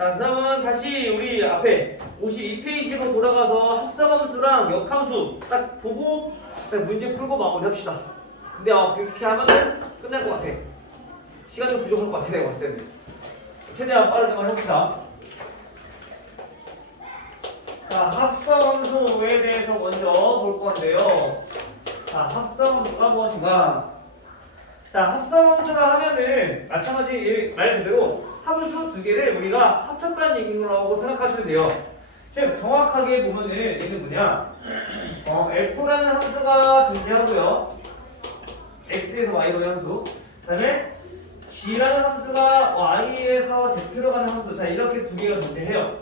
자, 그다음은 다시 우리 앞에 52페이지로 돌아가서 합성함수랑 역함수 딱 보고 딱 문제 풀고 마무리합시다. 근데 그렇게 하면은 끝날 것 같아. 시간 좀 부족할 것 같아 내가 봤을 때는. 최대한 빠르게만 해봅시다. 자, 합성함수에 대해서 먼저 볼 건데요. 자, 합성함수가 무엇인가? 자, 합성함수라 하면은 마찬가지 말 그대로 함수 두 개를 우리가 합쳤다는 얘기라고 생각하시면 돼요. 즉 정확하게 보면은 얘는 뭐냐? f라는 함수가 존재하고요. x에서 y로 가는 함수. 그다음에 g라는 함수가 y에서 z로 가는 함수. 자, 이렇게 두 개가 존재해요.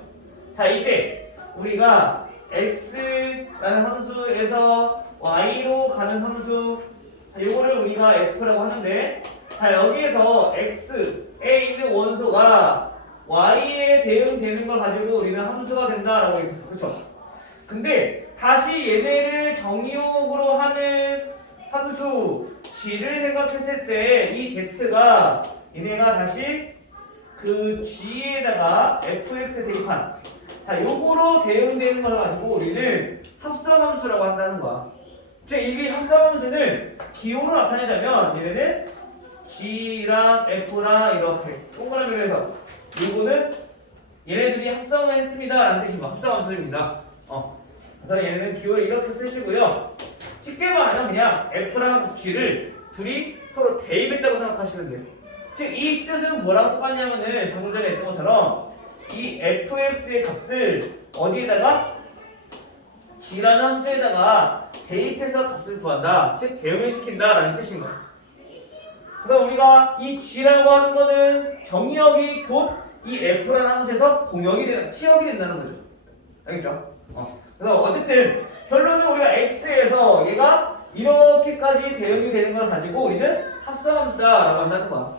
자, 이때 우리가 x라는 함수에서 y로 가는 함수, 이거를 우리가 f라고 하는데, 자, 여기에서 x에 있는 원소가 y에 대응되는 걸 가지고 우리는 함수가 된다라고 했었어. 그쵸? 근데 다시 얘네를 정의역으로 하는 함수 g를 생각했을 때 이 z가 얘네가 다시 그 g에다가 fx 대입한, 자, 요거로 대응되는 걸 가지고 우리는 합성함수라고 한다는 거야. 즉, 이게 합성함수는 기호로 나타내자면 얘네는 g랑 f랑 이렇게 동그라미 그래서 요거는 얘네들이 합성을 했습니다 라는 뜻이 합성함수입니다. 그래서 얘네는 기호를 이렇게 쓰시고요. 쉽게 말하면 그냥 f랑 g를 둘이 서로 대입했다고 생각하시면 돼요. 즉, 이 뜻은 뭐랑 똑같냐면은 조금 전에 했던 것처럼 이 fx의 값을 어디에다가? g라는 함수에다가 대입해서 값을 구한다. 즉, 대응을 시킨다라는 뜻인 거야. 그래서 우리가 이 g라고 하는 거는 정의역이 곧 이 f라는 함수에서 공역이 되는, 치역이 된다는 거죠. 알겠죠? 그래서 어쨌든 결론은 우리가 x에서 얘가 이렇게까지 대응이 되는 걸 가지고 우리는 합성함수다라고 한다는 거야.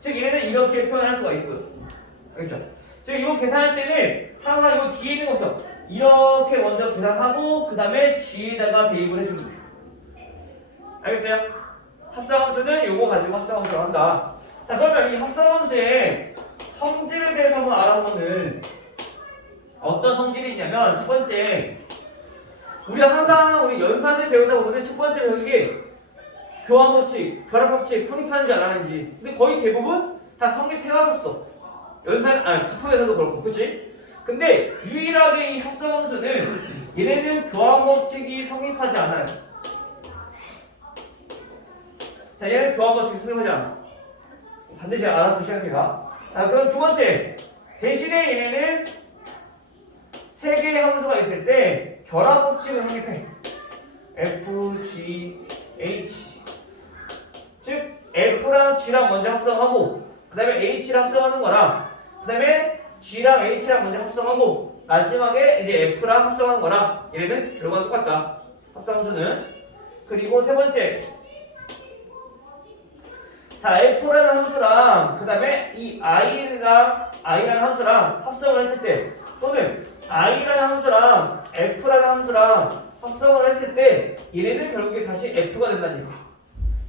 즉, 얘네는 이렇게 표현할 수가 있고요. 알겠죠? 즉, 이거 계산할 때는 항상 이거 뒤에 있는 것부터 이렇게 먼저 계산하고 그 다음에 g에다가 대입을 해주면 돼요. 알겠어요? 합성함수는 이거 가지고 합성함수를 한다. 자, 그러면 이 합성함수의 성질에 대해서 한번 알아보면 어떤 성질이 있냐면, 첫 번째, 우리가 항상 우리 연산을 배우다 보면 첫 번째 배우는 게 교환법칙, 결합법칙 성립하는지 안 하는지. 근데 거의 대부분 다 성립해왔었어. 집합에서도 그렇고, 그치? 근데 유일하게 이 합성함수는 얘네는 교환법칙이 성립하지 않아요. 자, 얘는 교환법칙이 성립하지 않아. 반드시 알아두셔야 합니다. 자, 그럼 두 번째, 대신에 얘네는 세 개의 함수가 있을 때 결합법칙을 성립해. f, g, h. 즉, f랑 g랑 먼저 합성하고 그 다음에 h랑 합성하는 거랑 그 다음에 g랑 h랑 먼저 합성하고 마지막에 이제 f랑 합성하는 거랑 얘네는 결과가 똑같다. 합성함수는. 그리고 세 번째, 자, f라는 함수랑 그 다음에 이 i라는 함수랑 합성을 했을 때, 또는 i라는 함수랑 f라는 함수랑 합성을 했을 때 얘네는 결국에 다시 f가 된다는 얘기야.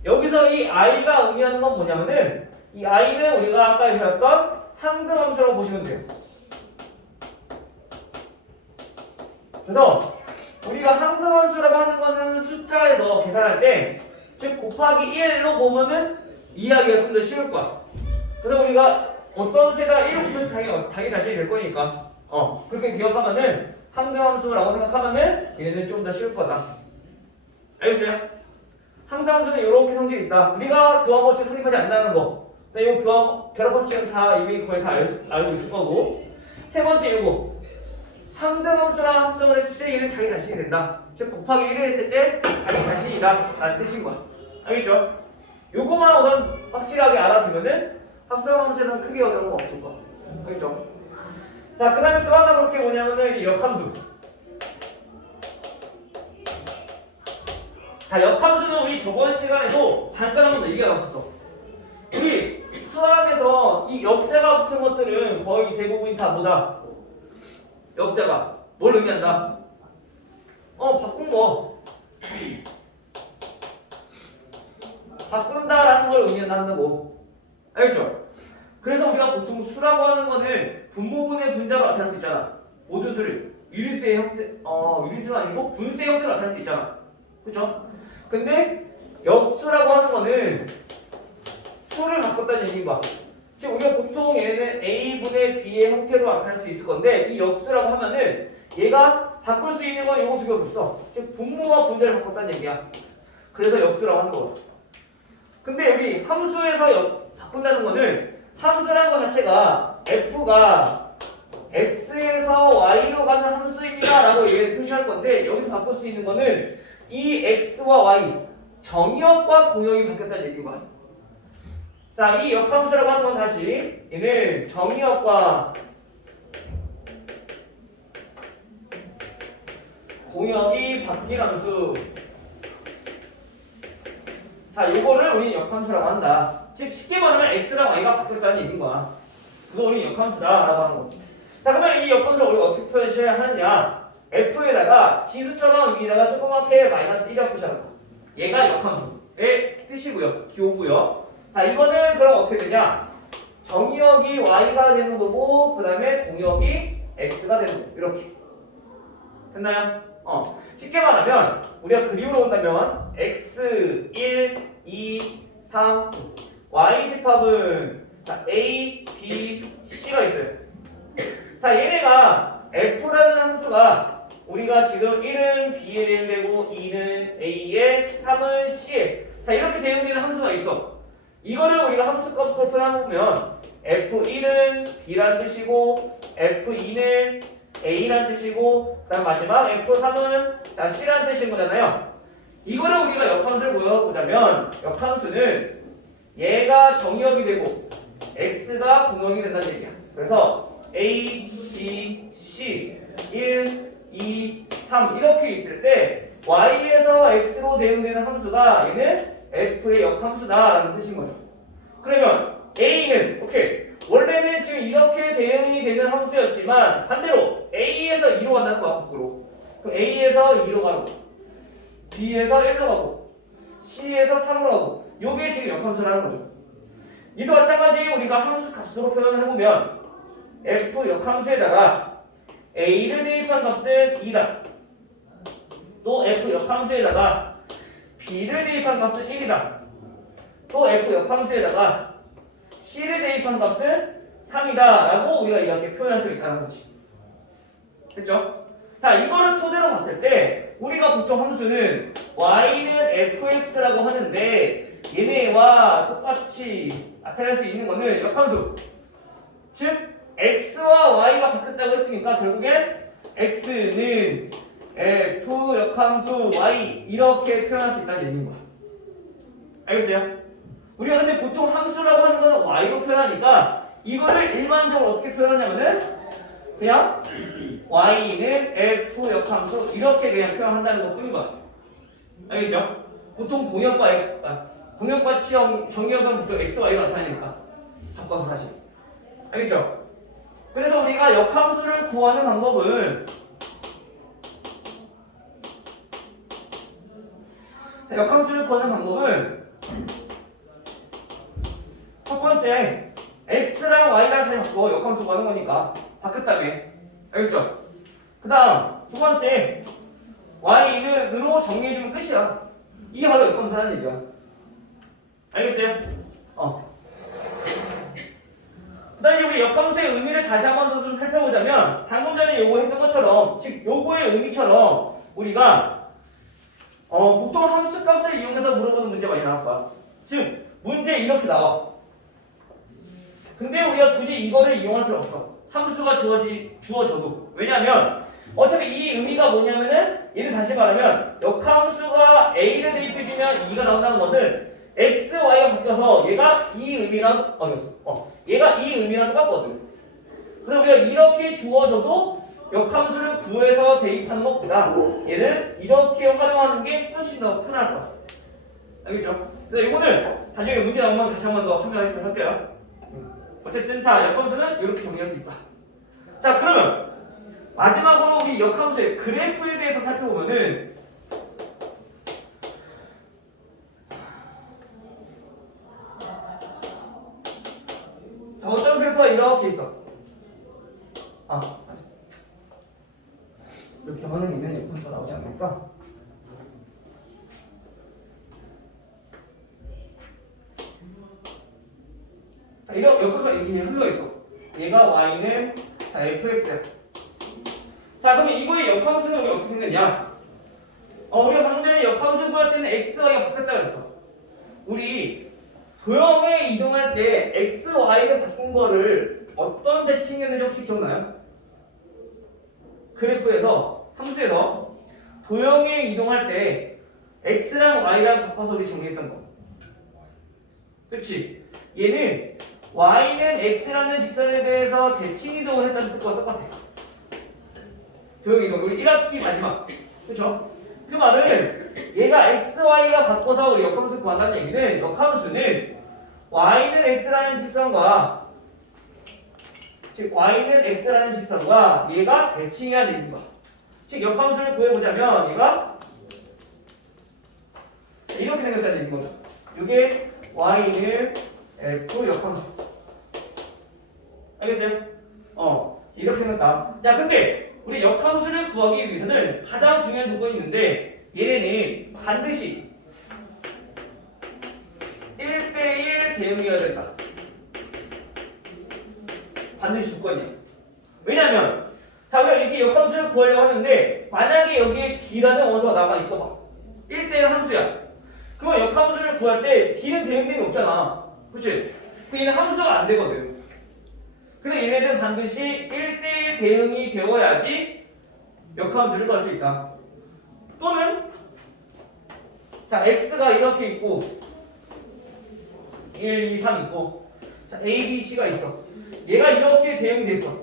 여기서 이 i가 의미하는 건 뭐냐면은 이 i는 우리가 아까 배웠던 항등함수라고 보시면 돼요. 그래서 우리가 항등함수라고 하는 거는 숫자에서 계산할 때, 즉 곱하기 1로 보면은 이해하기가 좀 더 쉬울 거야. 그래서 우리가 어떤 수에다 1로 보면 당연히 다시 될 거니까 그렇게 기억하면은 항등함수라고 생각하면은 얘네는 좀 더 쉬울 거다. 알겠어요? 항등함수는 이렇게 성질이 있다. 우리가 교환법칙 성립하지 않는다는 거. 근데 이 결합법칙은 다 이미 거의 다 알고 있을 거고. 세 번째 이거. 항등함수랑 합성을 했을 때 얘는 자기 자신이 된다. 즉 곱하기 1을 했을 때 자기 자신이다 라는 뜻인 거야. 알겠죠? 요거만 우선 확실하게 알아두면은 합성함수는 크게 어려운 거 없을 거야. 알겠죠? 자, 그 다음에 또 하나 볼 게 뭐냐면은 이 역함수. 자, 역함수는 우리 저번 시간에도 잠깐 한번 더 얘기가 나왔었어. 우리 수학에서 이 역자가 붙은 것들은 거의 대부분이 다 뭐다? 역자가 뭘 의미한다? 바꾼 거. 바꾼다라는 걸 의미한다고. 알겠죠? 그래서 우리가 보통 수라고 하는 거는 분모분의 분자로 나타낼 수 있잖아. 모든 수를 유리수의 형태, 유리수가 아니고 분수의 형태로 나타낼 수 있잖아. 그쵸? 근데 역수라고 하는 거는 수를 바꿨다는 얘기인 거야. 즉 우리가 보통 얘는 A분의 B의 형태로 나타낼 수 있을 건데 이 역수라고 하면은 얘가 바꿀 수 있는 건 요거 두 개가 없어. 즉 분모와 분자를 바꿨다는 얘기야. 그래서 역수라고 하는 거야. 근데 여기 함수에서 바꾼다는 거는 함수라는 것 자체가 f가 x에서 y로 가는 함수입니다 라고 얘를 표시할 건데 여기서 바꿀 수 있는 거는 이 x와 y 정의역과 공역이 바뀌었다는 얘기인 거야. 자, 이 역함수라고 하는 건 다시 얘는 정의역과 공역이 바뀐 함수. 자, 이거를 우리는 역함수라고 한다. 즉 쉽게 말하면 x랑 y가 바뀌었다는 얘기인 거야. 그거 우리는 역함수다라고 하는 거. 자, 그러면 이 역함수를 우리가 어떻게 표시해야 하느냐? f에다가 지수처럼 위에다가 조그맣게 마이너스 1이라고 표시하는 거. 얘가 역함수의 뜻이고요. 기호고요. 자, 이거는 그럼 어떻게 되냐? 정의역이 y가 되는 거고 그 다음에 공역이 x가 되는 거. 이렇게. 됐나요? 쉽게 말하면 우리가 그림으로 본다면 x, 1, 2, 3 y 집합은 자, a, b, c가 있어요. 자, 얘네가 f라는 함수가 우리가 지금 1은 b에 대응되고 2는 a에 3은 c에 자 이렇게 대응되는 함수가 있어. 이거를 우리가 함수값으로 표현해보면 f1은 b라는 뜻이고 f2는 a라는 뜻이고 그다음 마지막 f3은 자 c라는 뜻인 거잖아요. 이거를 우리가 역함수를 보여보자면 역함수는 얘가 정의역이 되고 x가 공역이 된다는 얘기야. 그래서 a, b, c 1, 2, 3 이렇게 있을 때 y에서 x로 대응되는 함수가 얘는 f의 역함수다라는 뜻인 거죠. 그러면 a는 오케이 원래는 지금 이렇게 대응이 되는 함수였지만 반대로 a에서 2로 간다는 거야. 거꾸로. 그럼 a에서 2로 가고 b에서 1로 가고 c에서 3으로 가고 요게 지금 역함수라는 거죠. 이도 마찬가지 우리가 함수 값으로 표현을 해보면 f 역함수에다가 a를 대입한 값은 2다. 또 f 역함수에다가 b를 대입한 값은 1이다. 또 f 역함수에다가 c를 대입한 값은 3이다 라고 우리가 이렇게 표현할 수 있다는 거지. 됐죠? 자, 이거를 토대로 봤을 때 우리가 보통 함수는 y는 fx라고 하는데 얘네와 똑같이 나타낼 수 있는 거는 역함수. 즉 x와 y가 바뀌었다고 했으니까 결국엔 x는 f 역함수 y 이렇게 표현할 수 있다는 얘기인 거야. 알겠어요? 우리가 근데 보통 함수라고 하는 거는 y로 표현하니까 이거를 일반적으로 어떻게 표현하냐면은 그냥 y는 f 역함수 이렇게 그냥 표현한다는 것 뿐인 거야. 알겠죠? 보통 공역과 정의역은 보통 x, y로 나타내니까 바꿔서 다시. 알겠죠? 그래서 우리가 역함수를 구하는 방법은 역함수를 구하는 방법은 첫 번째 x랑 y랑 잘 바꿔 역함수 구하는 거니까 바꿨다며. 알겠죠? 그 다음 두 번째 y는으로 정리해주면 끝이야. 이게 바로 역함수라는 얘기야. 알겠어요? 그 다음에 우리 역함수의 의미를 다시 한 번 더 좀 살펴보자면 방금 전에 요거 했던 것처럼 즉 요거의 의미처럼 우리가 보통 함수 값을 이용해서 물어보는 문제 많이 나올 거야. 즉 문제 이렇게 나와. 근데 우리가 굳이 이거를 이용할 필요 없어. 함수가 주어져도. 왜냐하면 어차피 이 의미가 뭐냐면은 얘는 다시 말하면 역함수가 a를 대입해주면 2가 나온다는 것은 x, y가 바뀌어서 얘가 이 의미랑 얘가 이 의미랑 똑같거든. 그래서 우리가 이렇게 주어져도 역함수를 구해서 대입하는 것보다 얘를 이렇게 활용하는 게 훨씬 더 편할 거야. 알겠죠? 그래서 이거는 나중에 문제 나오면 다시 한 번 더 설명해주도록 할게요. 어쨌든 자 역함수는 이렇게 정리할 수 있다. 자 그러면 마지막으로 우리 역함수의 그래프에 대해서 살펴보면은 자 이렇게 하는 있는 역함수가 나오지 않을까? 이런 역함수가 이렇게 흘러 있어. 얘가 y는 fx야. 자, 그러면 이거의 역함수는 우리 어떻게 생겼냐? 우리가 방금 전에 역함수 구할 때는 x, y가 바뀌었다 그랬어. 우리 도형에 이동할 때 x, y를 바꾼 거를 어떤 대칭이었는지 혹시 기억나요? 그래프에서 함수에서 도형에 이동할 때 x랑 y랑 바꿔서 우리 정리했던 거. 그렇지? 얘는 y는 x라는 직선에 대해서 대칭 이동을 했다는 뜻과 똑같아. 도형 이동. 우리 1학기 마지막. 그렇죠? 그 말은 얘가 x, y가 바꿔서 우리 역함수 구한다는 얘기는 역함수는 y는 x라는 직선과 즉 y는 x라는 직선과 얘가 대칭해야 되는 거야. 즉 역함수를 구해보자면 얘가 이렇게 생겼다는 얘기인 거죠. 이게 y는 f 역함수. 알겠어요? 이렇게 생겼다. 자, 근데 우리 역함수를 구하기 위해서는 가장 중요한 조건이 있는데 얘네는 반드시 1대1 대응이어야 된다. 반드시 조건이야. 왜냐면 자, 우리가 이렇게 역함수를 구하려고 하는데 만약에 여기에 b라는 원소가 남아 있어봐. 1대1 함수야. 그러면 역함수를 구할 때 b는 대응되는 게 없잖아. 그치? 얘는 함수가 안 되거든. 근데 얘네들은 반드시 1대1 대응이 되어야지 역함수를 구할 수 있다. 또는 자, x가 이렇게 있고 1, 2, 3 있고 자, a, b, c가 있어. 얘가 이렇게 대응이 됐어.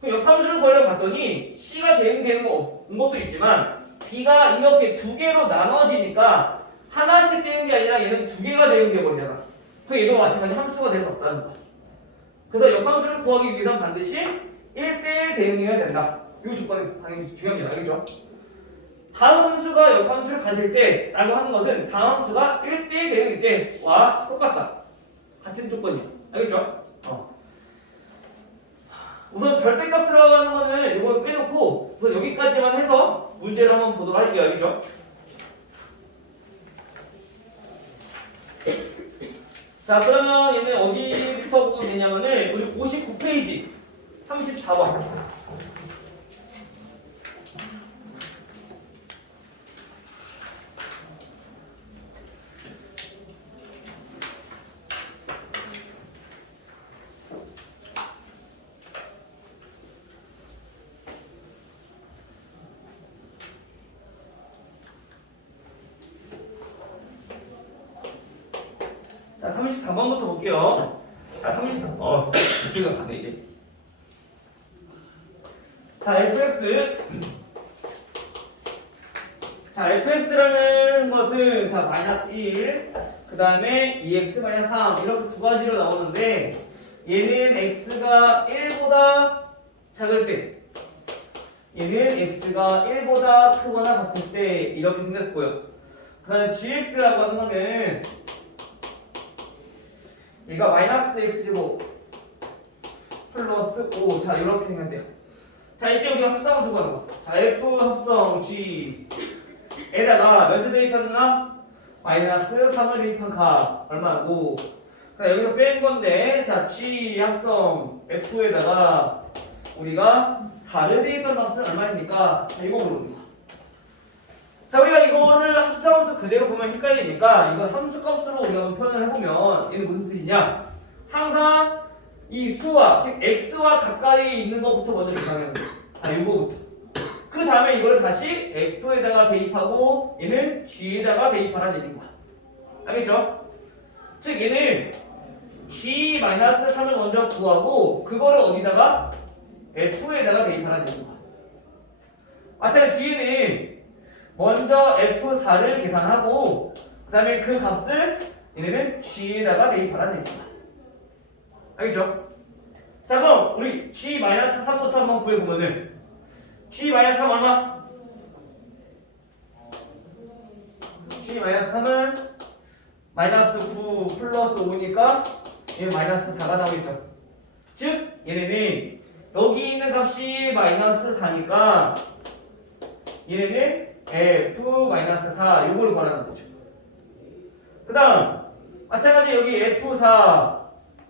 그 역함수를 구하려고 봤더니 c가 대응되는 거 온 것도 있지만 b가 이렇게 두 개로 나눠지니까 하나씩 대응이 아니라 얘는 두 개가 대응돼 버리잖아. 그 얘도 마찬가지 함수가 될 수 없다는 거야. 그래서 역함수를 구하기 위해서는 반드시 1대1 대응해야 된다. 이 조건이 당연히 중요합니다. 알겠죠? 다음 함수가 역함수를 가질 때 라고 하는 것은 다음 함수가 1대1 대응일 때와 똑같다. 같은 조건이야. 알겠죠? 우선 절대값 들어가는 거는 이건 빼놓고 우선 여기까지만 해서 문제를 한번 보도록 할게요. 알겠죠? 자, 그러면 얘는 어디부터 보면 되냐면은 우리 59페이지 34번. 자, 34번부터 볼게요. 자, 34. 이쪽으로 가네, 이제. 자, fx. 자, fx라는 것은, 자, 마이너스 1, 그 다음에 2x 마이너스 3, 이렇게 두 가지로 나오는데, 얘는 x가 1보다 작을 때, 얘는 x가 1보다 크거나 같을 때, 이렇게 생겼고요. 그 다음에 gx라고 하는 거는, 얘가 마이너스 x제곱 플러스 5. 자, 이렇게 생겼대요. 자, 이때 우리가 합성함수 구하는 거. 자, f 합성 g 에다가 몇을 대입했나? 마이너스 3을 대입한 값 얼마고? 자, 여기서 뺀 건데, 자, g 합성 f에다가 우리가 4를 대입한 값은 얼마입니까? 자, 이거 모르는 거. 자, 우리가 이거를 합성함수 그대로 보면 헷갈리니까 이걸 함수값으로 우리가 한번 표현을 해보면 얘는 무슨 뜻이냐? 항상 이 수와 즉 x와 가까이 있는 것부터 먼저 계산하는 거예요. 자, 이거부터. 그 다음에 이거를 다시 f에다가 대입하고 얘는 g에다가 대입하라는 얘기인 거야. 알겠죠? 즉 얘는 g-3을 먼저 구하고 그거를 어디다가 f에다가 대입하라는 얘기인 거야. 마찬가지로 뒤에는 먼저 F4를 계산하고 그 다음에 그 값을 얘네는 G에다가 대입하라는 얘기다. 알겠죠? 자, 그럼 우리 G-3부터 한번 구해보면은 G-3 얼마? G-3은 마이너스 9 플러스 5니까 얘는 마이너스 4가 나오겠죠. 즉 얘네는 여기 있는 값이 마이너스 4니까 얘네는 f-4 요거를 구하는 거죠. 그 다음 마찬가지 여기 f4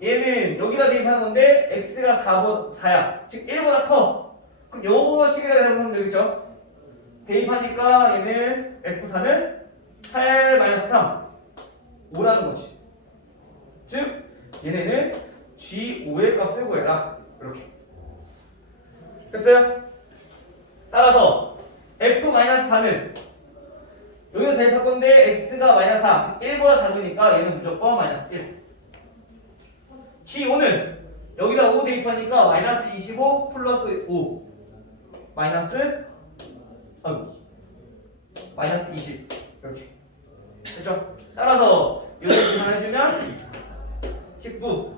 얘는 여기다 대입하는 건데 x가 4야. 즉 1보다 커. 그럼 요거 식에다 대입하면 되겠죠. 대입하니까 얘는 f4는 8-3 5라는 거지. 즉 얘네는 g5의 값을 구해라. 이렇게 됐어요? 따라서 f-4는 여기다 대입할 건데 x가 -4, 즉 1보다 작으니까 얘는 무조건 -1. g5는 여기다 5 대입하니까 -25 플러스 5 -20 이렇게 됐죠? 따라서 이걸 계산해주면 19.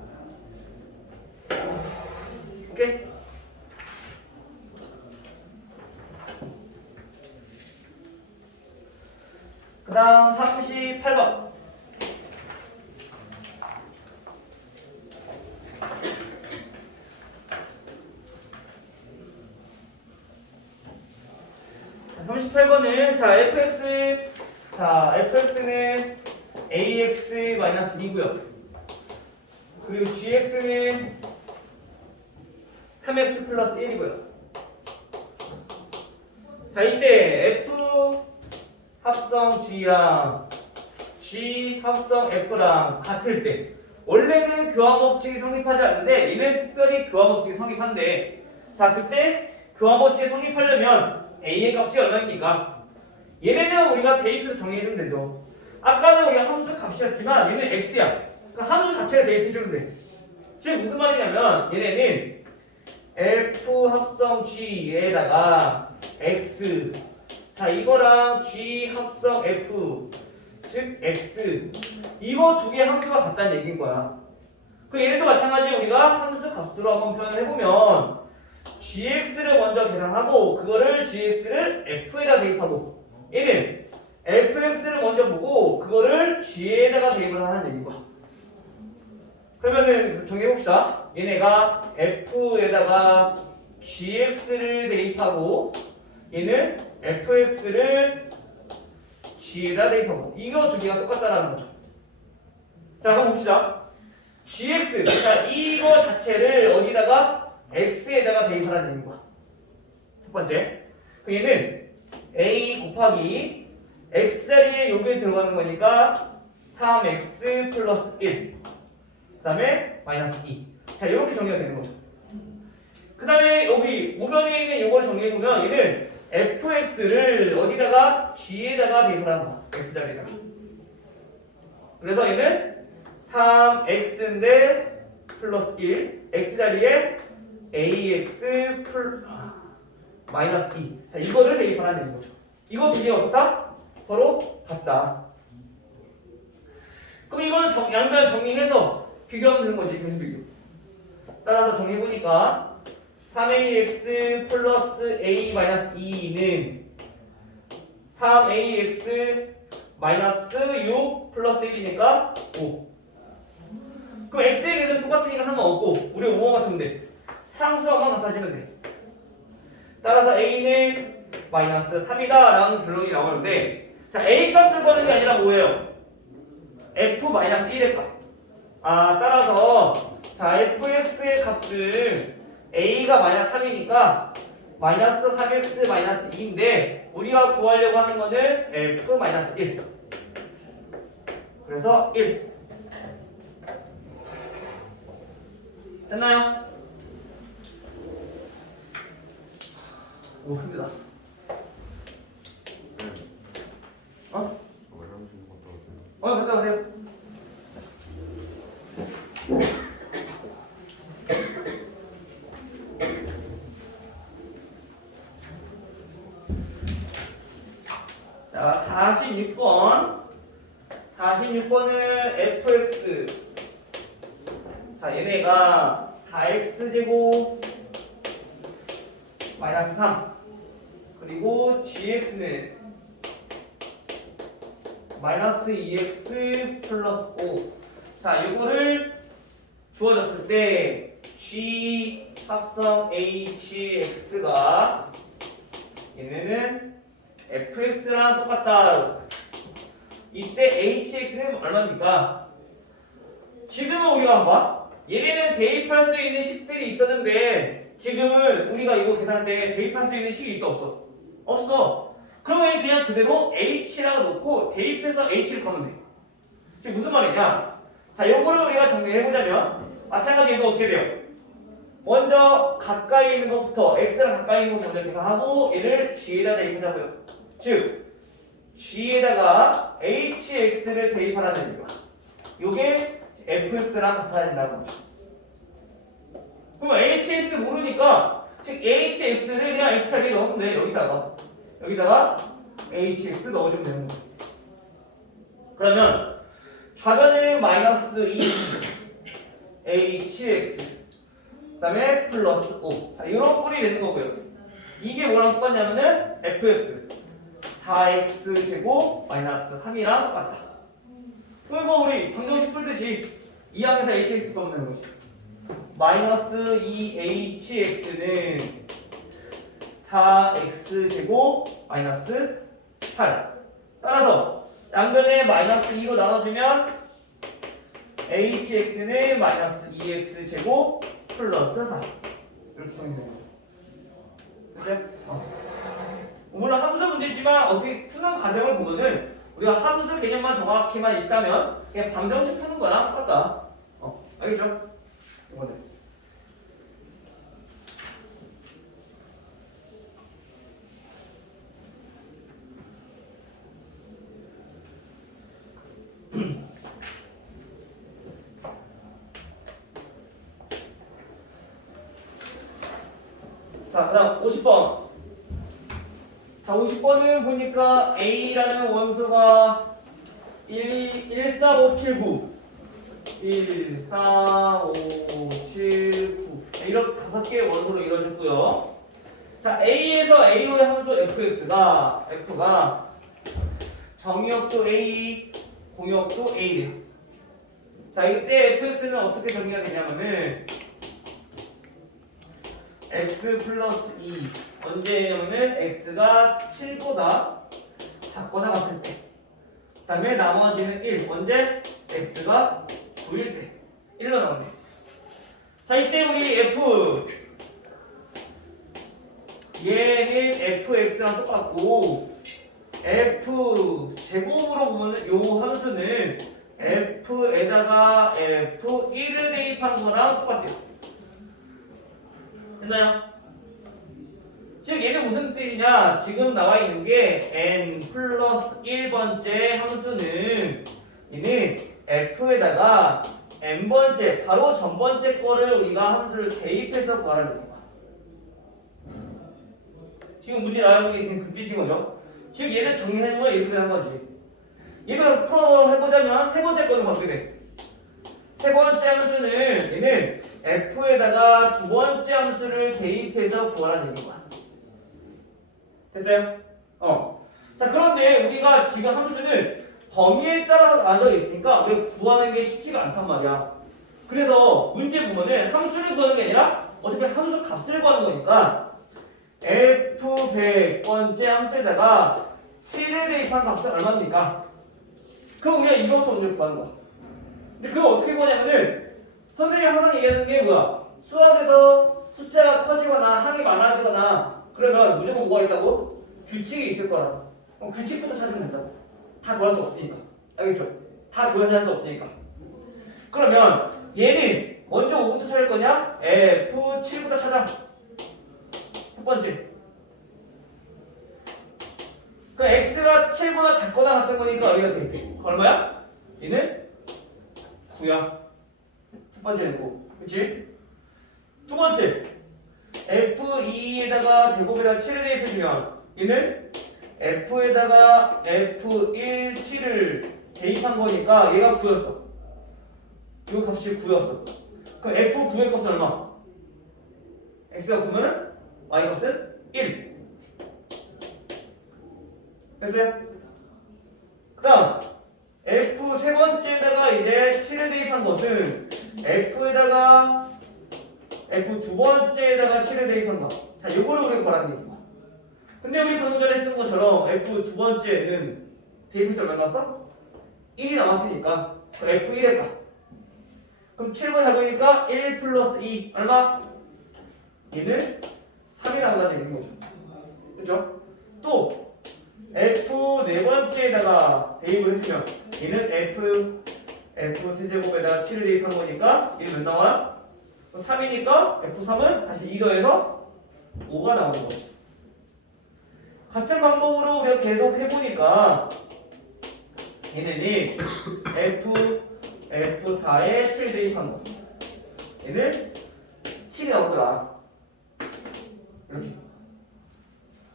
오케이? 그 다음 38번. 자, 38번은 fx는 ax-2고요. 그리고 gx는 3x 플러스 1이고요. 자, 이때 f 합성 g랑 g 합성 f랑 같을 때 원래는 교환법칙이 성립하지 않는데 얘는 특별히 교환법칙이 성립한대. 자, 그때 교환법칙이 성립하려면 a의 값이 얼마입니까? 얘네는 우리가 대입해서 정리해주면 되죠. 아까는 우리가 함수 값이었지만 얘는 x야. 그러니까 함수 자체를 대입해주면 돼. 즉 무슨 말이냐면 얘네는 f 합성 g에다가 x, 자 이거랑 g 합성 f, 즉 x, 이거 두 개의 함수가 같다는 얘기인 거야. 그 얘네도 마찬가지 우리가 함수 값으로 한번 표현을 해보면 gx를 먼저 계산하고 그거를 gx를 f에다 대입하고, 얘는 fx를 먼저 보고 그거를 g에다가 대입을 하는 얘기인 거야. 그러면은 정리해봅시다. 얘네가 f에다가 gx를 대입하고 얘는 fx를 g에다 대입하고, 이거 두 개가 똑같다라는 거죠. 자, 그럼 봅시다. gx, 자 이거 자체를 어디다가 x에다가 대입하라는 얘기인 거야. 첫 번째, 얘는 a 곱하기 x자리에 여기에 들어가는 거니까 3x 플러스 1, 그 다음에 마이너스 2. 자, 이렇게 정리가 되는 거죠. 그 다음에 여기 우변에 있는 이걸 정리해보면 얘는 fx를 어디다가 g에다가 대입을 하는 거야. x자리에다가. 그래서 얘는 3x인데 플러스 1, x자리에 ax 마이너스 2. 자, 이거를 대입하라는 거죠. 이거 두 개가 어떻다? 서로 같다. 그럼 이거는 양변 정리해서 비교하면 되는 거지. 계수 비교. 따라서 정리해보니까 3ax 플러스 a 마이너스 2는 3ax 마이너스 6 플러스 1이니까 5. 그럼 x의 계수는 똑같으니까 상관없고 우리 5번 같은데 상수하고만 같아지면 돼. 따라서 a는 마이너스 3이다 라는 결론이 나오는데, 자 a 값을 구하는 게 아니라 뭐예요? f 마이너스 1의 값. 따라서 자 fx의 값은 a가 마이너스 3이니까 마이너스 3x 마이너스 2인데 우리가 구하려고 하는 거는 f 마이너스 1. 그래서 1. 됐나요? 오, 힘들다. 어? 갔다 오세요. 자, 46번. 46번은 fx. 자, 얘네가 4x제곱 마이너스 3. 그리고 gx는 마이너스 2x 플러스 5. 자, 이거를 주어졌을 때 G 합성 HX가 얘네는 FX랑 똑같다. 이때 HX는 얼마입니까? 지금은 우리가 봐봐. 얘네는 대입할 수 있는 식들이 있었는데 지금은 우리가 이거 계산할 때 대입할 수 있는 식이 있어 없어? 없어. 그러면 그냥 그대로 H라고 놓고 대입해서 H를 걸면 돼. 지금 무슨 말이냐? 자, 요거를 우리가 정리해보자면 마찬가지로 어떻게 돼요? 먼저 가까이 있는 것부터 X랑 가까이 있는 거 먼저 계산하고 얘를 G에다 대입하자고요. 즉 G에다가 HX를 대입하라는 얘기야. 요게 FX랑 같아야 된다는 거죠. 그럼 HX 모르니까 즉 HX를 그냥 X자리에 넣으면 돼. 여기다가 HX 넣어주면 되는 거죠. 그러면 좌변은 마이너스 2 HX 그 다음에 플러스 5. 자, 이런 꼴이 되는 거고요. 이게 뭐랑 똑같냐면은 fx 4x 제곱 마이너스 3이랑 똑같다. 그리고 우리 방정식 풀듯이 2항에서 hx 빼면 거지. 마이너스 2hx는 4x 제곱 마이너스 8. 따라서 양변에 마이너스 2로 나눠주면 hx는 마이너스 2x 제곱 플러스 4 이렇게 정리되는 거예요. 됐어요? 물론 함수 문제지만 어떻게 푸는 과정을 보면은 우리가 함수 개념만 정확히만 있다면 그냥 방정식 푸는 거랑 똑같다. 알겠죠? 이거는. 자, 그 다음 50번. 자, 50번은 보니까 A라는 원소가 14579 14579 이렇게 5개의 원소로 이루어졌고요. 자, A에서 A로의 함수 F가 정의역도 A, 공역도 A래요. 자, 이때 Fx는 어떻게 정의가 되냐면은 x 플러스 2 언제냐면은 x가 7보다 작거나 같을 때. 그 다음에 나머지는 1 언제? x가 9일 때 1로 나오네. 자, 이때 우리 f 얘는 fx랑 똑같고 f 제곱으로 보면은 요 함수는 f에다가 f1을 대입한 거랑 똑같아요. 됐나요? 즉 얘는 무슨 뜻이냐? 지금 나와 있는 게 n 플러스 1번째 함수는 얘는 f에다가 n번째 바로 전번째 거를 우리가 함수를 대입해서 구하라는 거야. 지금 문제 나오는 게 지금 그 뜻인 거죠. 즉 얘를 정리해주면 이렇게 되는 거지. 얘도 풀어 해보자면 세 번째 거는 어떻게 돼? 세 번째 함수는 얘는 f에다가 두 번째 함수를 대입해서 구하라는 얘기야. 됐어요? 자, 그런데 우리가 지금 함수는 범위에 따라서 나눠져 있으니까 우리가 구하는 게 쉽지가 않단 말이야. 그래서 문제 보면은 함수를 구하는 게 아니라 어차피 함수 값을 구하는 거니까 f100번째 함수에다가 7을 대입한 값은 얼마입니까? 그럼 우리가 이거부터 먼저 구하는 거야. 근데 그거 어떻게 구하냐면은 선생님이 항상 얘기하는 게 뭐야? 수학에서 숫자가 커지거나 항이 많아지거나 그러면 무조건 뭐가 있다고? 규칙이 있을 거라. 그럼 규칙부터 찾으면 된다고. 다 구할 수 없으니까. 알겠죠? 다 구할 수 없으니까. 그러면 얘는 먼저 5부터 찾을 거냐? F7부터 찾아. 첫 번째. 그 X가 7보다 작거나 같은 거니까 여기가 돼. 얼마야? 얘는 9야. 첫 번째는 9. 그치? 두 번째. F2에다가 제곱에다가 7을 대입해주면 얘는 F에다가 F1, 7을 대입한 거니까 얘가 9였어. 이 값이 9였어. 그럼 F9의 값은 얼마? X가 9면은 Y 값은 1. 됐어요? 그 다음 F 세 번째에다가 이제 7을 대입한 것은 F에다가 F 두 번째에다가 7을 대입한 거. 자, 요거를 우리가 구하라는 얘기야. 근데 우리 방금 전에 했던 것처럼 F 두 번째는 대입해서 얼마 남았어? 1이 남았으니까 F1의 값. 그럼 7번 작으니까 1 플러스 2 얼마? 얘는 3이 나온다는 얘기인 거죠. 그죠? 또 F 네 번째에다가 대입을 해주면 얘는 F 세제곱에다가 7을 대입한 거니까 얘는 몇 나와? 3이니까 F3은 다시 2 더해서 5가 나오는 거죠. 같은 방법으로 우리가 계속 해보니까 얘네는 F4에 7 대입한 거. 얘는 7이 나오더라. 이렇게.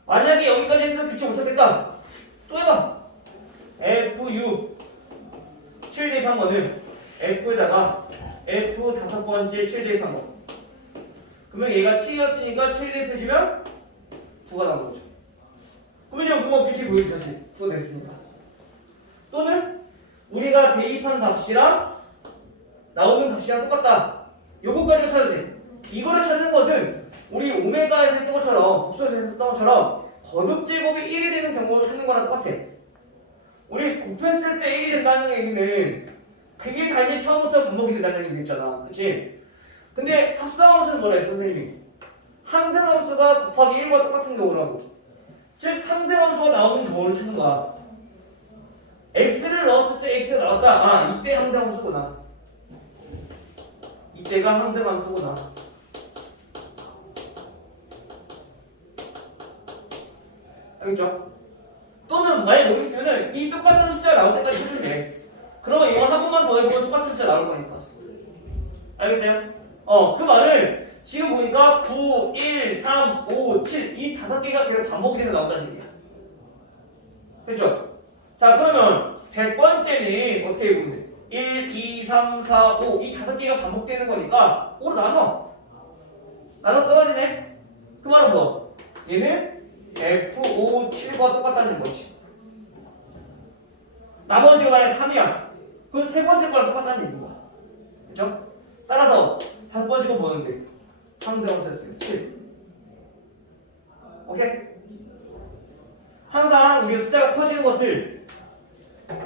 만약에 여기까지 했는데 규칙 못 찾겠다. 또 해봐. FU 7 대입한 거는 F에다가 F 다섯 번째 7 대입한 거. 그러면 얘가 7이었으니까 7 대입해주면 9가 나오는 거죠. 그러면 이거 규칙 보여주죠. 다시 9가 됐으니까. 또는 우리가 대입한 값이랑 나오는 값이랑 똑같다. 요거까지를 찾아야 돼. 이거를 찾는 것은 우리 오메가에서 했던 것처럼 복수에서 했던 것처럼 거듭 제곱이 1이 되는 경우로 찾는 거랑 똑같아. 우리 곱했을 때 1이 된다는 얘기는 그게 다시 처음부터 반복이 된다는 얘기겠잖아. 그치? 근데 합성함수는 뭐라 했어 선생님이? 항등함수가 곱하기 1과 똑같은 경우라고. 즉 항등함수가 나오는 경우를 찾는 거야. x를 넣었을 때 x가 나왔다. 아 이때 항등함수구나. 이때가 항등함수구나. 알겠죠? 또는 만약 모르겠으면은 이 똑같은 숫자가 나올 때까지 해주면 돼. 그러면 이거 한 번만 더 해보면 똑같은 숫자 나올 거니까. 알겠어요? 그 말은 지금 보니까 9, 1, 3, 5, 7 이 다섯 개가 계속 반복이 돼서 나온다는 얘기야. 그렇죠? 자 그러면 100번째는 어떻게 보면 돼? 1, 2, 3, 4, 5 이 다섯 개가 반복되는 거니까 5로 나눠 떨어지네? 그 말은 뭐? 얘는 F5, 7과 똑같다는 거지. 나머지가 만약 3이야 그럼 세 번째 거랑 똑같다는 얘기인 거야. 그렇죠? 따라서 다섯 번째가 뭐였는데? 항등함수 했어요. 7. 오케이? 항상 우리 숫자가 커지는 것들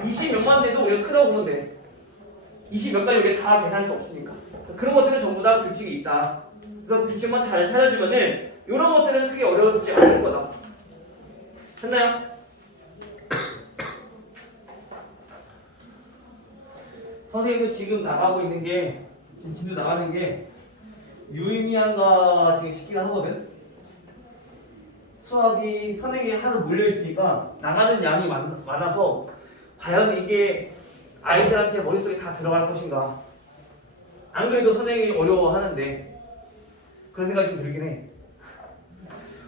20몇만 돼도 우리가 크다고 보면 돼. 20몇까지 우리가 다 계산할 수 없으니까. 그런 것들은 전부 다 규칙이 있다. 그래서 규칙만 잘 찾아주면은 이런 것들은 크게 어려웠지 않을 거다. 됐나요? 선생님도 지금 나가고 있는 게 진도 나가는 게 유의미한가 지금 싶긴 하거든. 수학이 선생님이 하루 몰려 있으니까 나가는 양이 많아서 과연 이게 아이들한테 머릿속에 다 들어갈 것인가. 안 그래도 선생님이 어려워하는데 그런 생각이 좀 들긴 해.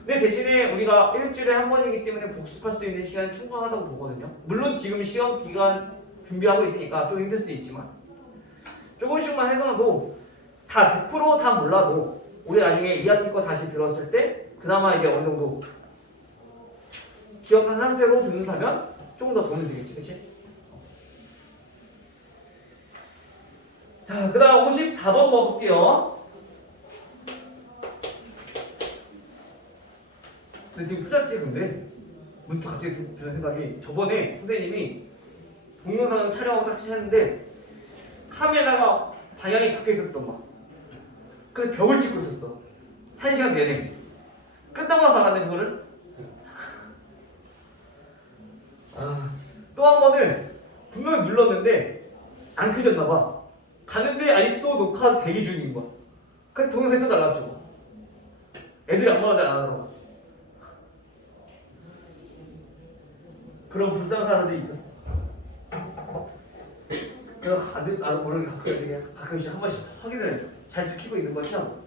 근데 대신에 우리가 일주일에 한 번이기 때문에 복습할 수 있는 시간이 충분하다고 보거든요. 물론 지금 시험 기간 준비하고 있으니까 좀 힘들 수도 있지만 조금씩만 해놔도 다 100% 몰라도 우리 나중에 2학기 거 다시 들었을 때 그나마 이제 어느 정도 기억한 상태로 듣는다면 조금 더 도움이 되겠지, 그치? 자, 그 다음 54번 먹을게요. 근데 지금 표잡지 근데 문득 갑자기 드는 생각이 저번에 선생님이 동영상 촬영하고 딱 했는데 카메라가 방향이 바뀌어 있었던 거야. 그래서 벽을 찍고 있었어. 1시간 내내. 끝나고 나서 알았네 그거를. 또 한 번은 분명히 눌렀는데 안 켜졌나 봐. 가는데 아직도 녹화 대기 중인 거야. 그래서 동영상이 또 나갔죠. 애들이 안 말하지 않아. 그런 불쌍한 사람들이 있었어. 그래서 나도 모르게 가끔씩 한 번씩 확인을 해줘. 잘 지키고 있는 거죠?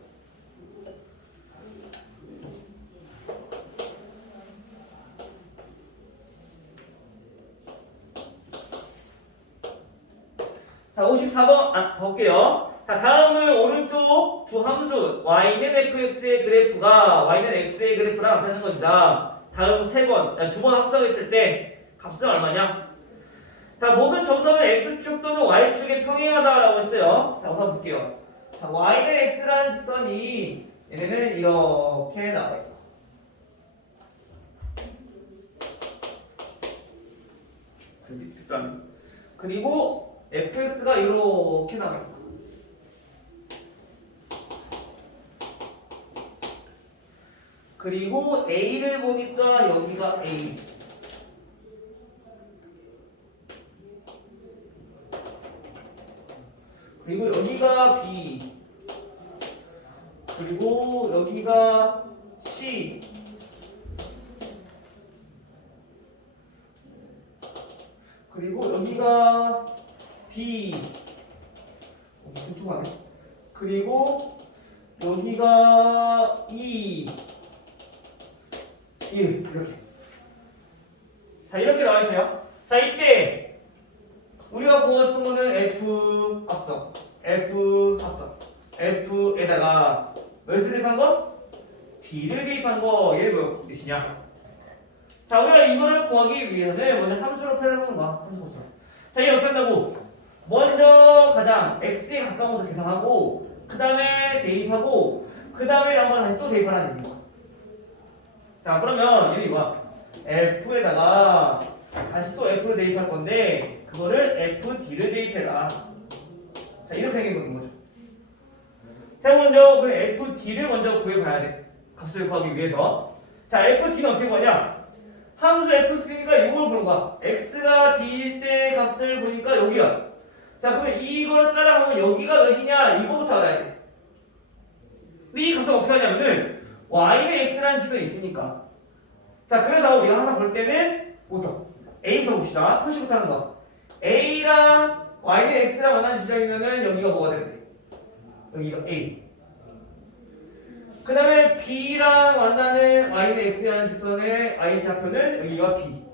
자, 54번 볼게요. 자, 다음은 오른쪽 두 함수 y는 fx의 그래프가 y는 x의 그래프랑 나타나는 것이다. 다음 세 번, 두 번 합성했을 때 값은 얼마냐? 자, 모든 점선은 x축 또는 y축에 평행하다라고 했어요. 자, 우선 볼게요. 자, y는 x라는 직선이 얘네는 이렇게 나와 있어. 그리고 fx가 이렇게 나와 있어. 그리고 a를 보니까 여기가 a. 그리고 여기가 b. 그리고 여기가 c. 그리고 여기가 d. 뚱뚱하네. 그리고 여기가 e. 이렇게. 자, 이렇게 나와 있어요. 자, 이때 우리가 보고 싶은 거는 f 합성, f에다가 뭘 대입한 거? b를 대입한 거. 얘를 뭐 뜻이냐? 자, 우리가 이거를 구하기 위해서는 먼저 함수로 표현하는 거야. 함수 합성. 자, 이게 어떻게 한다고? 먼저 가장 x에 가까운 것부터 계산하고, 그 다음에 대입하고, 그 다음에 나온 거 다시 또 대입하라는 얘기인 거야. 자, 그러면 얘는 이거야. f에다가 다시 또 f를 대입할 건데 그거를 fd를 대입해라. 자, 이렇게 생긴 거죠. 자, 먼저 그 fd를 먼저 구해봐야 돼. 값을 구하기 위해서. 자, fd는 어떻게 구하냐? 함수 fx니까 이걸 보는 거야. x가 d일 때 값을 보니까 여기야. 자, 그러면 이걸 따라가면 여기가 몇이냐? 이거부터 알아야 돼. 근데 이 값을 어떻게 하냐면은 y는 x라는 직선이 있으니까. 자, 그래서 우리가 항상 볼 때는 뭐부터? a부터 봅시다. 표시부터 하는 거. a랑 y는 x랑 만나는 지점이면은 여기가 뭐가 되는데? 여기가 a. 그 다음에 b랑 만나는 y는 x라는 직선의 y 좌표는 여기가 b.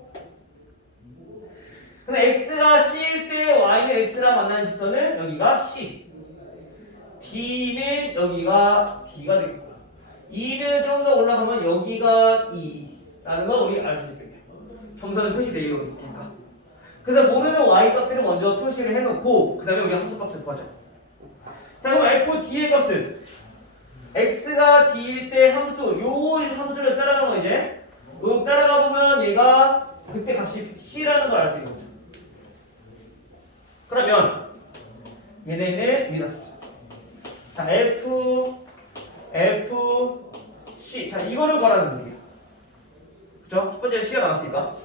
근데 x가 c일 때 y는 x랑 만나는 직선은 여기가 c. d는 여기가 d가 되겠고. 2는 좀 더 올라가면 여기가 2라는 거 우리 알 수 있겠네. 점선은 표시되어 있으니까. 그래서 모르는 y 값들을 먼저 표시를 해놓고 그 다음에 여기 함수 값을 구하자. 자, 그럼 fd의 값은 x가 d일 때 함수, 요 함수를 따라가면 이제 요 따라가 보면 얘가 그때 값이 c라는 걸 알 수 있는 거죠. 그러면 얘네는 여기다 씁시다. 자, c. 자, 이거를 구하라는 얘기야. 그쵸? 첫 번째 c가 나왔으니까.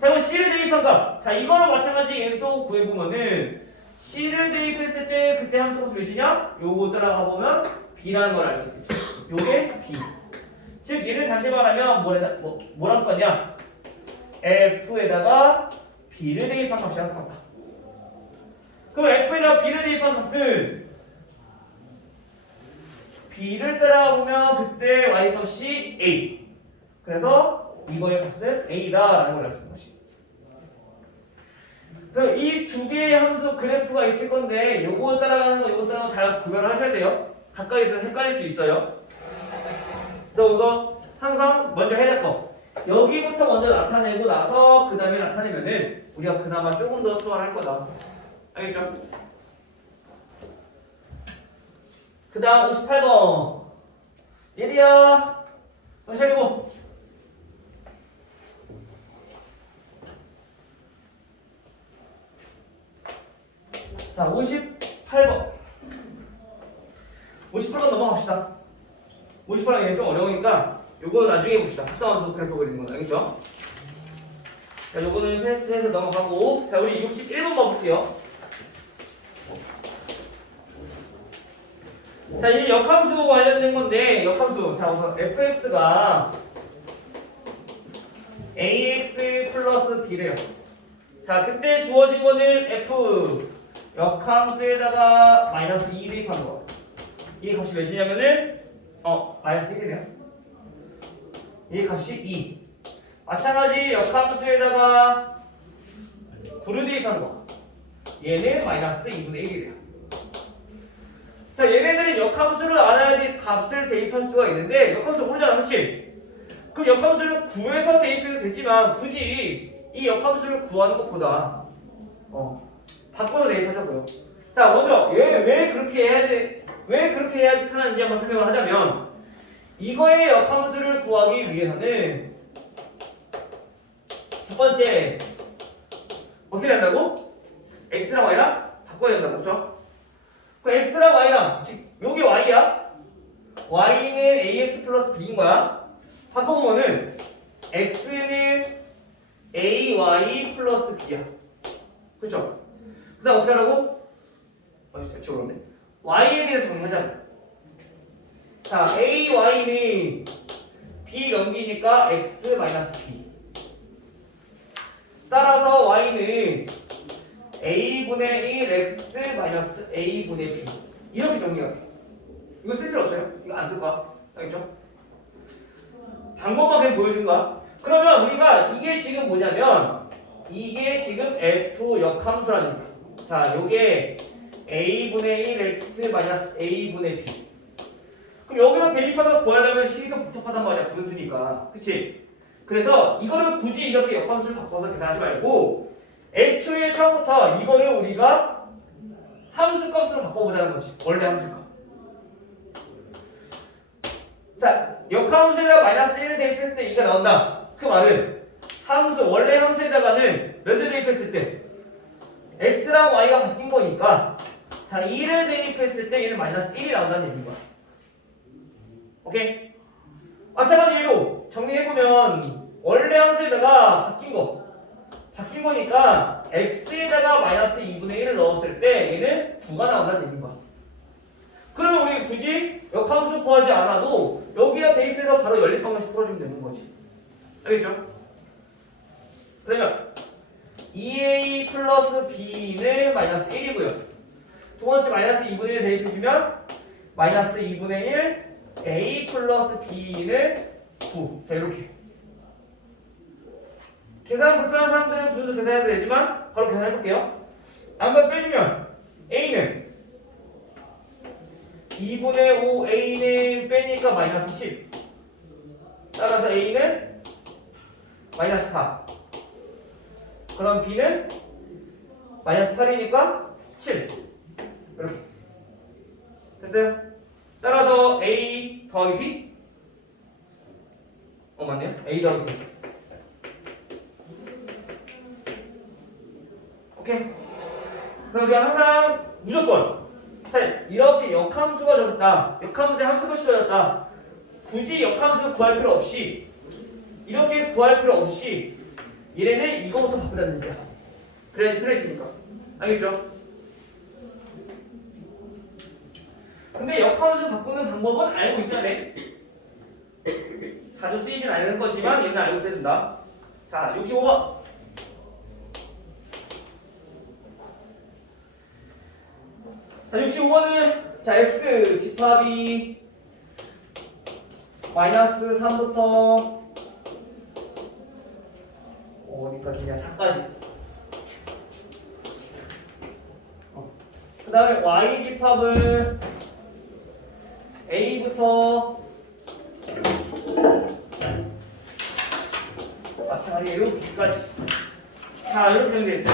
자, 그럼 c를 대입한 값. 자, 이거는 마찬가지 얘는 또 구해보면은 c를 대입했을 때 그때 함수 값이 몇이냐? 요거 따라가 보면 b라는 걸 알 수 있겠죠. 요게 b. 즉 얘를 다시 말하면 뭐랄 거냐? f에다가 b를 대입한 값이랑 똑같다. 그럼 f에다가 b를 대입한 값은 b를 따라가 보면 그때 y 값이 a. 그래서 이거의 값은 a다라는 걸 알 수 있는 것이. 그럼 이 두 개의 함수 그래프가 있을 건데 요거 따라가는 거 요거 따라가는 거 잘 구별하셔야 돼요. 가까이 있어서 헷갈릴 수 있어요. 그래서 이거 항상 먼저 해야 될 거. 여기부터 먼저 나타내고 나서 그 다음에 나타내면은 우리가 그나마 조금 더 수월할 거다. 알겠죠? 그 다음 58번 예리야 정신 차리고. 자, 58번 58번 넘어갑시다. 58번이 좀 어려우니까 요거 나중에 봅시다. 합성함수 그래프 그리는 거 알겠죠? 자, 요거는 패스해서 넘어가고, 자, 우리 61번 봐볼게요. 자, 이 역함수 관련된 건데, 역함수. 자, 우선 fx가 ax 플러스 b래요. 자, 그때 주어진 거는 f 역함수에다가 마이너스 2 대입한 거. 이 값이 몇이냐면은 마이너스 1이래요. 이 값이 2. 마찬가지 역함수에다가 9를 대입한 거. 얘는 마이너스 2분의 1이래요. 자, 얘네들이 역함수를 알아야지 값을 대입할 수가 있는데 역함수 모르잖아, 그치? 그럼 역함수를 구해서 대입해도 되지만 굳이 이 역함수를 구하는 것보다 바꿔서 대입하자고요. 자, 먼저 얘 왜 그렇게 해야 돼? 왜 그렇게 해야지 편한지 한번 설명을 하자면 이거의 역함수를 구하기 위해서는 첫 번째 어떻게 된다고? x랑 y랑 바꿔야 된다고, 그렇죠? 그 x랑 y랑 즉 여기 y야. y는 ax 플러스 b인 거야. 바꿔보면은 x는 ay 플러스 b야. 그렇죠? 그 다음 어떻게 하라고? 대충 그러네. y에 대해서 정리하자면 자, ay는 b 넘기니까 x 마이너스 b. 따라서 y는 a분의 1 x 마이너스 a분의 b. 이렇게 정리가 돼. 이거 쓸 필요 없어요. 이거 안 쓸 거야. 알겠죠? 방법만 그냥 보여준 거야. 그러면 우리가 이게 지금 뭐냐면 이게 지금 f 역함수라는 거야. 자, 요게 a분의 1 x 마이너스 a분의 b. 그럼 여기서 대입하다 구하려면 식이가 복잡하단 말이야. 분수니까. 그치? 그래서 이거를 굳이 이렇게 역함수를 바꿔서 계산하지 말고 애초에 처음부터 이거를 우리가 함수값으로 바꿔보자는 거지. 원래 함수값. 자, 역함수에다가 마이너스 1을 대입했을 때 2가 나온다. 그 말은 함수, 원래 함수에다가는 몇을 대입했을 때 x랑 y가 바뀐 거니까 자, 2를 대입했을 때 얘는 마이너스 1이 나온다는 얘기인 거야. 오케이? 마찬가지로 정리해보면 원래 함수에다가 바뀐 거니까 x에다가 마이너스 2분의 1을 넣었을 때 얘는 9가 나온다는 얘기인 거야. 그러면 우리 굳이 역함수 구하지 않아도 여기다 대입해서 바로 연립 방정식 풀어주면 되는 거지. 알겠죠? 그러면 2a 플러스 b는 마이너스 1이고요. 두 번째 마이너스 2분의 1 대입해주면 마이너스 2분의 1 a 플러스 b는 9. 자, 이렇게. 계산 불편한 사람들은 분수 계산해도 되지만 바로 계산해볼게요. 한번 빼주면 a는 2분의 5 a는 빼니까 마이너스 10. 따라서 a는 마이너스 4. 그럼 b는 마이너스 8이니까 7. 이렇게. 됐어요? 따라서 a 더하기 b? 맞네요. a 더하기 b. 오케이. 그럼 우리 항상 무조건 이렇게 역함수가 줬다. 역함수에 함수값이 줬다. 굳이 역함수 구할 필요 없이 이렇게 구할 필요 없이 얘네는 이거부터 바꾸라는 거야. 그래야지 편해지니까. 알겠죠? 근데 역함수 바꾸는 방법은 알고 있어야 돼. 자주 쓰이진 않을 거지만 얘는 알고 있어야 된다. 자, 65번. 자, 65번은 자, x 집합이 마이너스 3부터 어디까지냐? 4까지. 그 다음에 y 집합을 a부터 마찬가지로 b까지. 자, 이렇게 정리했죠.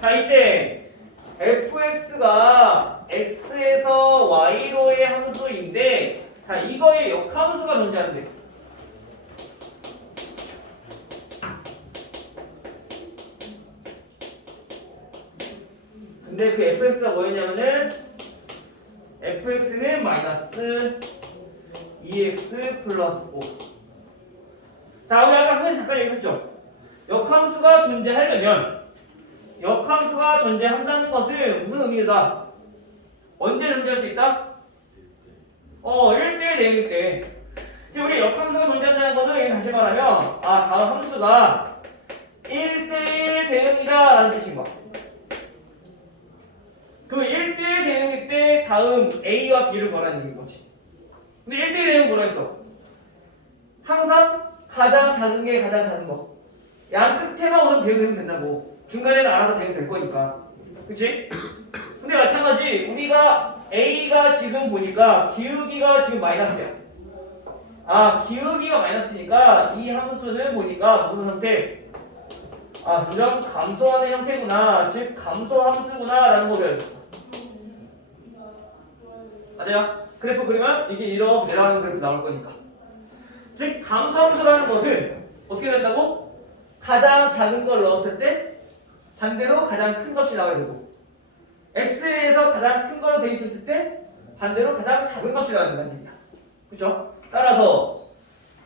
자, 이때 fx가 x에서 y로의 함수인데 자, 이거의 역함수가 존재한대. 근데 그 fx가 뭐였냐면은 fx는 마이너스 2x 플러스 5. 자, 우리 아까 선생님 잠깐 얘기했죠. 역함수가 존재한다는 것은 무슨 의미다? 언제 존재할 수 있다? 1대1 대응일 때. 지금 우리 역함수가 존재한다는 거는 다시 말하면 다음 함수가 1대1 대응이다 라는 뜻인 거야. 그럼 1대1 대응일 때 다음 A와 B를 구하라는 거지. 근데 1대1 대응은 뭐라 했어? 항상 가장 작은 게 가장 작은 거. 양 끝에만 우선 대응하면 된다고. 중간에는 알아서 대응될 거니까. 그치? 근데 마찬가지 우리가 A가 지금 보니까 기울기가 지금 마이너스야. 기울기가 마이너스니까 이 함수는 보니까 무슨 형태? 점점 감소하는 형태구나. 즉 감소 함수구나 라는 거 배웠어. 맞아요? 그래프 그리면 이게 이렇게 내려가는 그래프 나올 거니까. 즉 감소함수라는 것은 어떻게 된다고? 가장 작은 걸 넣었을 때 반대로 가장 큰 값이 나와야 되고 x에서 가장 큰 걸로 대입했을 때 반대로 가장 작은 값이 나와야 된다는 얘기야. 그렇죠? 따라서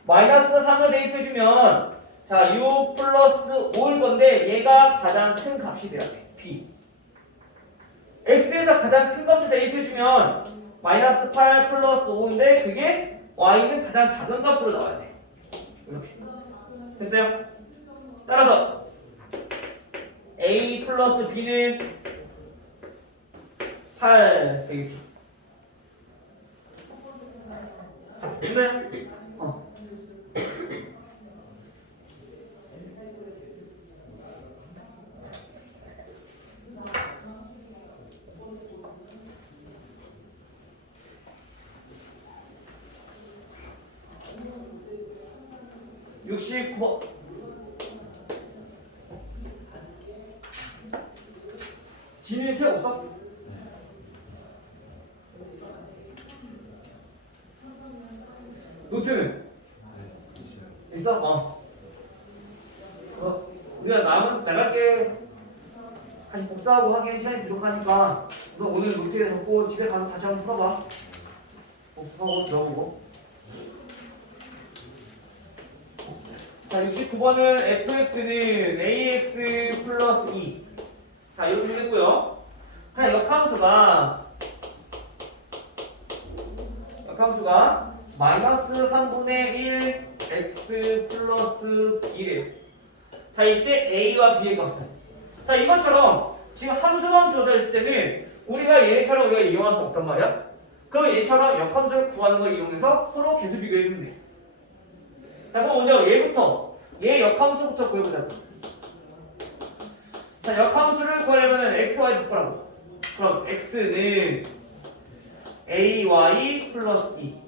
마이너스 3을 대입해주면 자 6 플러스 5일 건데 얘가 가장 큰 값이 돼야 돼. b. x에서 가장 큰 값을 대입해주면 마이너스 8 플러스 5인데 그게 y는 가장 작은 값으로 나와야 돼. 이렇게. 됐어요? 따라서 a 플러스 b는 8 되겠지. 근데 69번 진일 책 없어? 노트는? 있어? 우리가 나갈게 다시 복사하고 하기엔 시간이 부족하니까 너 오늘 노트에 적고 집에 가서 다시 한번 풀어봐. 복사하고 들어보고. 자 69번은 fx는 ax 플러스 2. 자 이렇게 되겠고요. 자 역함수가 마이너스 3분의 1 x 플러스 b래요. 자 이때 a와 b의 값은 자 이것처럼 지금 함수만 주어져 있을 때는 우리가 얘처럼 우리가 이용할 수 없단 말이야. 그럼 얘처럼 역함수를 구하는 걸 이용해서 서로 계수 비교해주면 돼. 자 그럼 먼저 얘 역함수부터 구해보자. 자 역함수를 구하려면 x, y 바꾸라고. 그럼 x는 a, y 플러스 2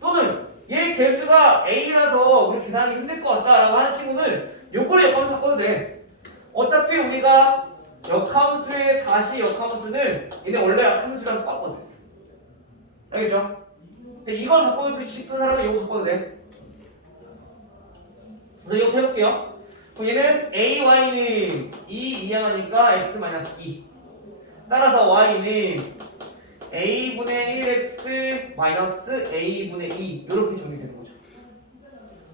또는 얘 개수가 a라서 우리 계산하기 힘들 것 같다라고 하는 친구는 요거를 역함수 바꿔도 돼. 어차피 우리가 역함수의 다시 역함수는 얘네 원래 함수랑 똑같거든. 알겠죠? 이걸 바꾸고 싶은 사람은 이거 바꿔도 돼. 그래서 이거 해볼게요. 얘는 a, y는 2 이항하니까 x-2 따라서 y는 a분의 1x 마이너스 a분의 2 이렇게 정리되는 거죠.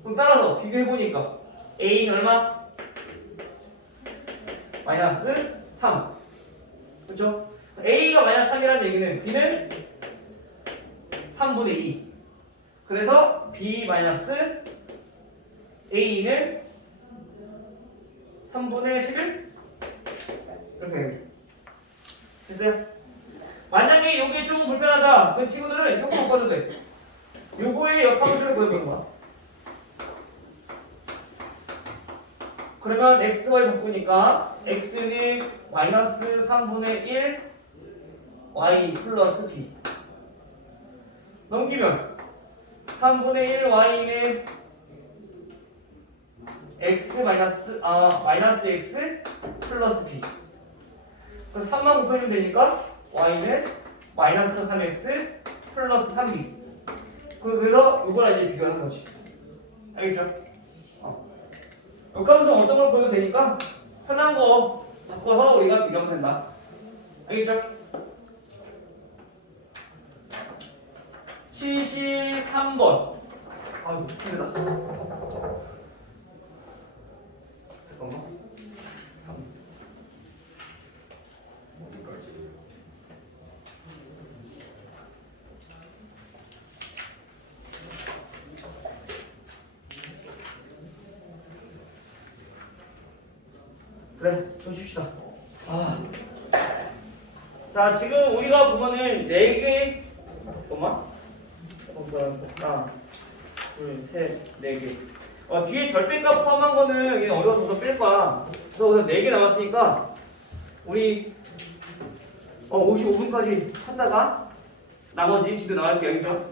그럼 따라서 비교해보니까 a는 얼마? 마이너스 3 그렇죠? a가 마이너스 3이라는 얘기는 b는 3분의 2 그래서 b 마이너스 a는 3분의 11 이렇게 됐어요? 만약에 이게 좀 불편하다 그 친구들은 이거 바꿔도 돼. 요거의 역함수를 구해보는 거야. 그러면 x, y 바꾸니까 x는 마이너스 3분의 1 y 플러스 b 넘기면 3분의 1 y는 마이너스 x 플러스 b 그래서 3만 곱해주면 되니까 y는 마이너스 3x 플러스 3b 그래서 이걸 이제 비교하는 거지. 알겠죠? 역함수 어떤 걸 구해도 되니까 편한 거 바꿔서 우리가 비교하면 된다. 알겠죠? 73번 아이고 힘들다. 잠깐만. 그래, 좀 쉽시다. 자, 지금 우리가 보면은 4개, 잠깐만. 하나, 둘, 셋, 4개. 뒤에 절대값 포함한 거는 얘는 어려워서 좀 뺄 거야. 그래서 4개 남았으니까, 우리 55분까지 하다가 나머지 집에 나갈게요. 알겠죠?